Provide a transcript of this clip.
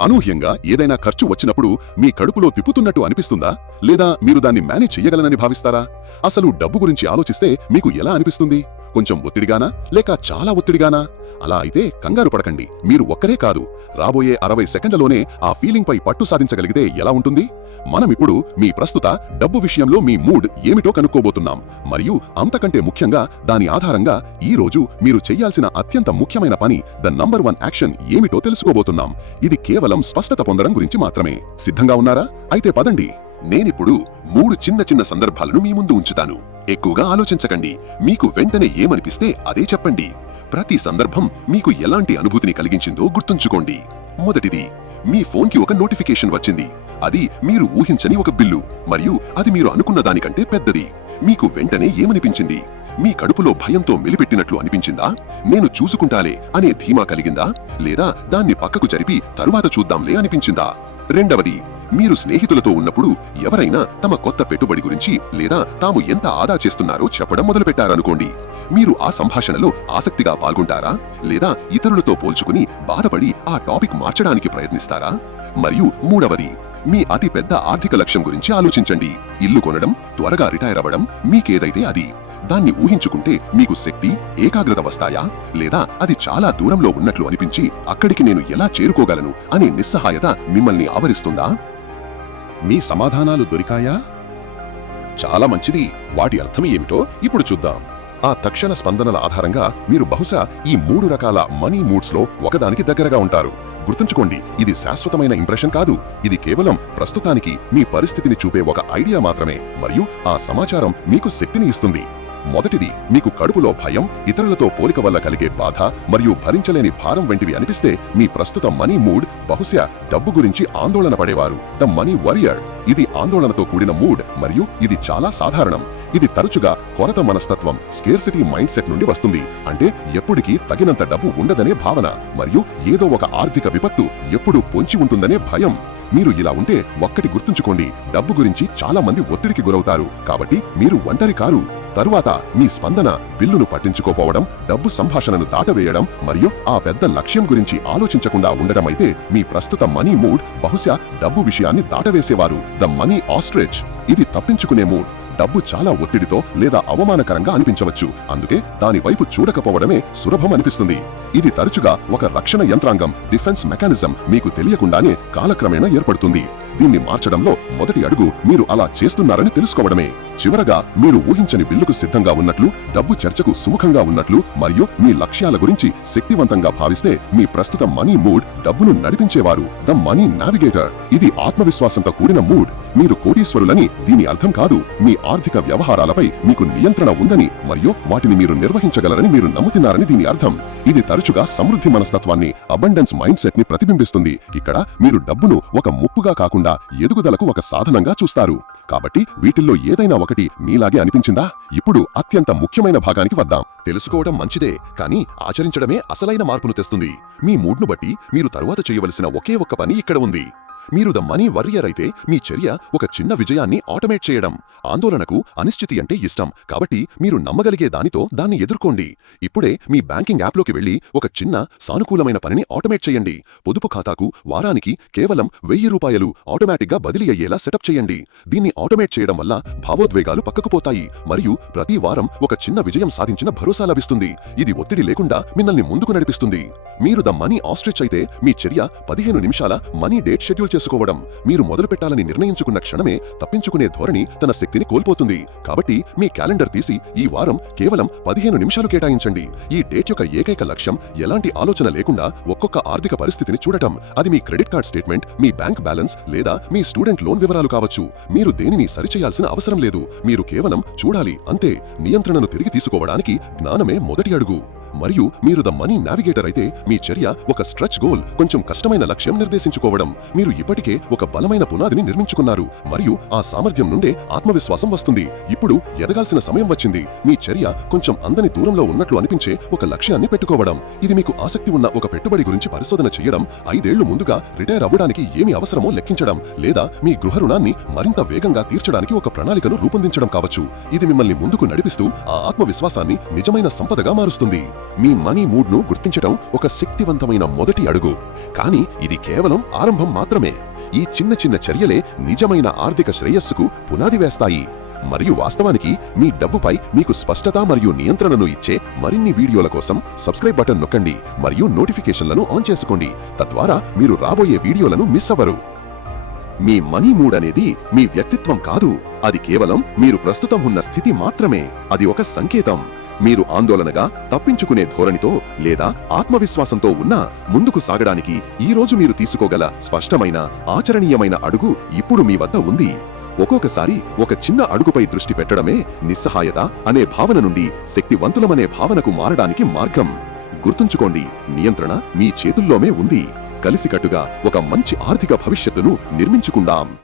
అనూహ్యంగా ఏదైనా ఖర్చు వచ్చినప్పుడు మీ కడుపులో తిప్పుతున్నట్టు అనిపిస్తుందా? లేదా మీరు దాన్ని మేనేజ్ చెయ్యగలనని భావిస్తారా? అసలు డబ్బు గురించి ఆలోచిస్తే మీకు ఎలా అనిపిస్తుంది? కొంచెం ఒత్తిడిగానా? లేక చాలా ఒత్తిడిగానా? అలా అయితే కంగారు పడకండి. మీరు ఒక్కరే కాదు. రాబోయే అరవై సెకండ్లలోనే ఆ ఫీలింగ్పై పట్టు సాధించగలిగితే ఎలా ఉంటుంది? మనమిప్పుడు మీ ప్రస్తుత డబ్బు విషయంలో మీ మూడ్ ఏమిటో కనుక్కోబోతున్నాం. మరియు అంతకంటే ముఖ్యంగా దాని ఆధారంగా ఈ రోజు మీరు చెయ్యాల్సిన అత్యంత ముఖ్యమైన పని ద నంబర్ వన్ యాక్షన్ ఏమిటో తెలుసుకోబోతున్నాం. ఇది కేవలం స్పష్టత పొందడం గురించి మాత్రమే. సిద్ధంగా ఉన్నారా? అయితే పదండి. నేనిప్పుడు మూడు చిన్న చిన్న సందర్భాలను మీ ముందు ఉంచుతాను. ఎక్కువగా ఆలోచించకండి. మీకు వెంటనే ఏమనిపిస్తే అదే చెప్పండి. ప్రతి సందర్భం మీకు ఎలాంటి అనుభూతిని కలిగించిందో గుర్తుంచుకోండి. మొదటిది మీ ఫోన్కి ఒక నోటిఫికేషన్ వచ్చింది. అది మీరు ఊహించని ఒక బిల్లు మరియు అది మీరు అనుకున్న దానికంటే పెద్దది. మీకు వెంటనే ఏమనిపించింది? మీ కడుపులో భయంతో మెలిపెట్టినట్లు అనిపించిందా? నేను చూసుకుంటాలే అనే ధీమా కలిగిందా? లేదా దాన్ని పక్కకు జరిపి తరువాత చూద్దాంలే అనిపించిందా? రెండవది మీరు స్నేహితులతో ఉన్నప్పుడు ఎవరైనా తమ కొత్త పెట్టుబడి గురించి లేదా తాము ఎంత ఆదా చేస్తున్నారో చెప్పడం మొదలుపెట్టారనుకోండి. మీరు ఆ సంభాషణలో ఆసక్తిగా పాల్గొంటారా? లేదా ఇతరులతో పోల్చుకుని బాధపడి ఆ టాపిక్ మార్చడానికి ప్రయత్నిస్తారా? మరియు మూడవది మీ అతి పెద్ద ఆర్థిక లక్ష్యం గురించి ఆలోచించండి. ఇల్లు కొనడం త్వరగా రిటైర్ అవ్వడం మీకేదైతే అది? దాన్ని ఊహించుకుంటే మీకు శక్తి ఏకాగ్రత వస్తాయా? లేదా అది చాలా దూరంలో ఉన్నట్లు అనిపించి అక్కడికి నేను ఎలా చేరుకోగలను అనే నిస్సహాయత మిమ్మల్ని ఆవరిస్తుందా? మీ సమాధానాలు దొరికాయా? చాలా మంచిది. వాటి అర్థం ఏమిటో ఇప్పుడు చూద్దాం. ఆ తక్షణ స్పందనల ఆధారంగా మీరు బహుశా ఈ మూడు రకాల మనీ మూడ్స్లో ఒకదానికి దగ్గరగా ఉంటారు. గుర్తుంచుకోండి ఇది శాశ్వతమైన ఇంప్రెషన్ కాదు. ఇది కేవలం ప్రస్తుతానికి మీ పరిస్థితిని చూపే ఒక ఐడియా మాత్రమే మరియు ఆ సమాచారం మీకు శక్తిని ఇస్తుంది. మొదటిది మీకు కడుపులో భయం ఇతరులతో పోలిక వల్ల కలిగే బాధ మరియు భరించలేని భారం వంటివి అనిపిస్తే మీ ప్రస్తుత మనీ మూడ్ బహుశా డబ్బు గురించి ఆందోళన పడేవారు. The money worrier. ఇది ఆందోళనతో కూడిన మూడ్ మరియు ఇది చాలా సాధారణం. ఇది తరచుగా కొరత మనస్తత్వం స్కేర్సిటీ మైండ్ సెట్ నుండి వస్తుంది. అంటే ఎప్పటికీ తగినంత డబ్బు ఉండదనే భావన మరియు ఏదో ఒక ఆర్థిక విపత్తు ఎప్పుడూ పొంచి ఉంటుందనే భయం. మీరు ఇలా ఉంటే ఒక్కటి గుర్తుంచుకోండి డబ్బు గురించి చాలా మంది ఒత్తిడికి గురవుతారు. కాబట్టి మీరు ఒంటరి కారు. తరువాత మీ స్పందన బిల్లును పట్టించుకోపోవడం డబ్బు సంభాషణను దాటవేయడం మరియు ఆ పెద్ద లక్ష్యం గురించి ఆలోచించకుండా ఉండటమైతే మీ ప్రస్తుత మనీ మూడ్ బహుశా డబ్బు విషయాన్ని దాటవేసేవారు. ద మనీ ఆస్ట్రిచ్ ఇది తప్పించుకునే మూడ్. డబ్బు చాలా ఒత్తిడితో లేదా అవమానకరంగా అనిపించవచ్చు. అందుకే దాని వైపు చూడకపోవడమే సులభం అనిపిస్తుంది. ఇది తరచుగా ఒక రక్షణ యంత్రాంగం డిఫెన్స్ మెకానిజం మీకు తెలియకుండానే కాలక్రమేణా ఏర్పడుతుంది. దీన్ని మార్చడంలో మొదటి అడుగు మీరు అలా చేస్తున్నారని తెలుసుకోవడమే. చివరగా మీరు ఊహించని బిల్లుకు సిద్ధంగా ఉన్నట్లు డబ్బు చర్చకు సుముఖంగా ఉన్నట్లు మరియు మీ లక్ష్యాల గురించి శక్తివంతంగా భావిస్తే మీ ప్రస్తుత మనీ మూడ్ డబ్బును నడిపించేవారు ద మనీ నావిగేటర్. ఇది ఆత్మవిశ్వాసంతో కూడిన మూడ్. మీరు కోటీశ్వరులని దీని అర్థం కాదు మీ ఆర్థిక వ్యవహారాలపై మీకు నియంత్రణ ఉందని మరియు వాటిని మీరు నిర్వహించగలరని మీరు నమ్ముతున్నారని దీని అర్థం. ఇది తరచుగా సమృద్ధి మనస్తత్వాన్ని అబండెన్స్ మైండ్ సెట్ని ప్రతిబింబిస్తుంది. ఇక్కడ మీరు డబ్బును ఒక ముప్పుగా కాకుండా ఎదుగుదలకు ఒక సాధనంగా చూస్తారు. కాబట్టి వీటిల్లో ఏదైనా ఒకటి మీలాగే అనిపించిందా? ఇప్పుడు అత్యంత ముఖ్యమైన భాగానికి వద్దాం. తెలుసుకోవడం మంచిదే కానీ ఆచరించడమే అసలైన మార్పును తెస్తుంది. మీ మూడ్ను బట్టి మీరు తరువాత చేయవలసిన ఒకే ఒక్క పని ఇక్కడ ఉంది. మీరు ద మనీ వర్రియర్ అయితే మీ చర్య ఒక చిన్న విజయాన్ని ఆటోమేట్ చేయడం. ఆందోళనకు అనిశ్చితి అంటే ఇష్టం. కాబట్టి మీరు నమ్మగలిగే దానితో దాన్ని ఎదుర్కోండి. ఇప్పుడే మీ బ్యాంకింగ్ యాప్లోకి వెళ్ళి ఒక చిన్న సానుకూలమైన పనిని ఆటోమేట్ చేయండి. పొదుపు ఖాతాకు వారానికి కేవలం వెయ్యి రూపాయలు ఆటోమేటిక్గా బదిలీ అయ్యేలా సెటప్ చేయండి. దీన్ని ఆటోమేట్ చేయడం వల్ల భావోద్వేగాలు పక్కకుపోతాయి. మరియు ప్రతి వారం ఒక చిన్న విజయం సాధించిన భరోసా లభిస్తుంది. ఇది ఒత్తిడి లేకుండా మిమ్మల్ని ముందుకు నడిపిస్తుంది. మీరు ద మనీ ఆస్ట్రిచ్ అయితే మీ చర్య పదిహేను నిమిషాల మనీ డేట్ షెడ్యూల్ చేసుకోవడం మీరు మొదలు పెట్టాలని నిర్ణయించుకున్న క్షణమే తప్పించుకునే ధోరణి తన శక్తిని కోల్పోతుంది. కాబట్టి మీ క్యాలెండర్ తీసి ఈ వారం కేవలం పదిహేను నిమిషాలు కేటాయించండి. ఈ డేట్ యొక్క ఏకైక లక్ష్యం ఎలాంటి ఆలోచన లేకుండా ఒక్కొక్క ఆర్థిక పరిస్థితిని చూడటం. అది మీ క్రెడిట్ కార్డ్ స్టేట్మెంట్ మీ బ్యాంక్ బ్యాలెన్స్ లేదా మీ స్టూడెంట్ లోన్ వివరాలు కావచ్చు. మీరు దేనిని సరిచేయాల్సిన అవసరం లేదు. మీరు కేవలం చూడాలి అంతే. నియంత్రణను తిరిగి తీసుకోవడానికి జ్ఞానమే మొదటి అడుగు. మరియు మీరు ద మనీ నావిగేటర్ అయితే మీ చర్య ఒక స్ట్రెచ్ గోల్ కొంచెం కష్టమైన లక్ష్యం నిర్దేశించుకోవడం. మీరు ఇప్పటికే ఒక బలమైన పునాదిని నిర్మించుకున్నారు మరియు ఆ సామర్థ్యం నుండే ఆత్మవిశ్వాసం వస్తుంది. ఇప్పుడు ఎదగాల్సిన సమయం వచ్చింది. మీ చర్య కొంచెం అందని దూరంలో ఉన్నట్లు అనిపించే ఒక లక్ష్యాన్ని పెట్టుకోవడం. ఇది మీకు ఆసక్తి ఉన్న ఒక పెట్టుబడి గురించి పరిశోధన చేయడం ఐదేళ్ళు ముందుగా రిటైర్ అవ్వడానికి ఏమి అవసరమో లెక్కించడం లేదా మీ గృహ రుణాన్ని మరింత వేగంగా తీర్చడానికి ఒక ప్రణాళికను రూపొందించడం కావచ్చు. ఇది మిమ్మల్ని ముందుకు నడిపిస్తూ ఆ ఆత్మవిశ్వాసాన్ని నిజమైన సంపదగా మారుస్తుంది. మీ మనీ మూడ్ను గుర్తించడం ఒక శక్తివంతమైన మొదటి అడుగు. కానీ ఇది కేవలం ఆరంభం మాత్రమే. ఈ చిన్న చిన్న చర్యలే నిజమైన ఆర్థిక శ్రేయస్సుకు పునాది వేస్తాయి. మరియు వాస్తవానికి మీ డబ్బుపై మీకు స్పష్టత మరియు నియంత్రణను ఇచ్చే మరిన్ని వీడియోల కోసం సబ్స్క్రైబ్ బటన్ నొక్కండి మరియు నోటిఫికేషన్లను ఆన్ చేసుకోండి. తద్వారా మీరు రాబోయే వీడియోలను మిస్ అవ్వరు. మీ మనీ మూడ్ అనేది మీ వ్యక్తిత్వం కాదు. అది కేవలం మీరు ప్రస్తుతం ఉన్న స్థితి మాత్రమే. అది ఒక సంకేతం. మీరు ఆందోళనగా తప్పించుకునే ధోరణితో లేదా ఆత్మవిశ్వాసంతో ఉన్నా ముందుకు సాగడానికి ఈ రోజు మీరు తీసుకోగల స్పష్టమైన ఆచరణీయమైన అడుగు ఇప్పుడు మీ వద్ద ఉంది. ఒక్కొక్కసారి ఒక చిన్న అడుగుపై దృష్టి పెట్టడమే నిస్సహాయత అనే భావన నుండి శక్తివంతులమనే భావనకు మారడానికి మార్గం. గుర్తుంచుకోండి నియంత్రణ మీ చేతుల్లోనే ఉంది. కలిసికట్టుగా ఒక మంచి ఆర్థిక భవిష్యత్తును నిర్మించుకుందాం.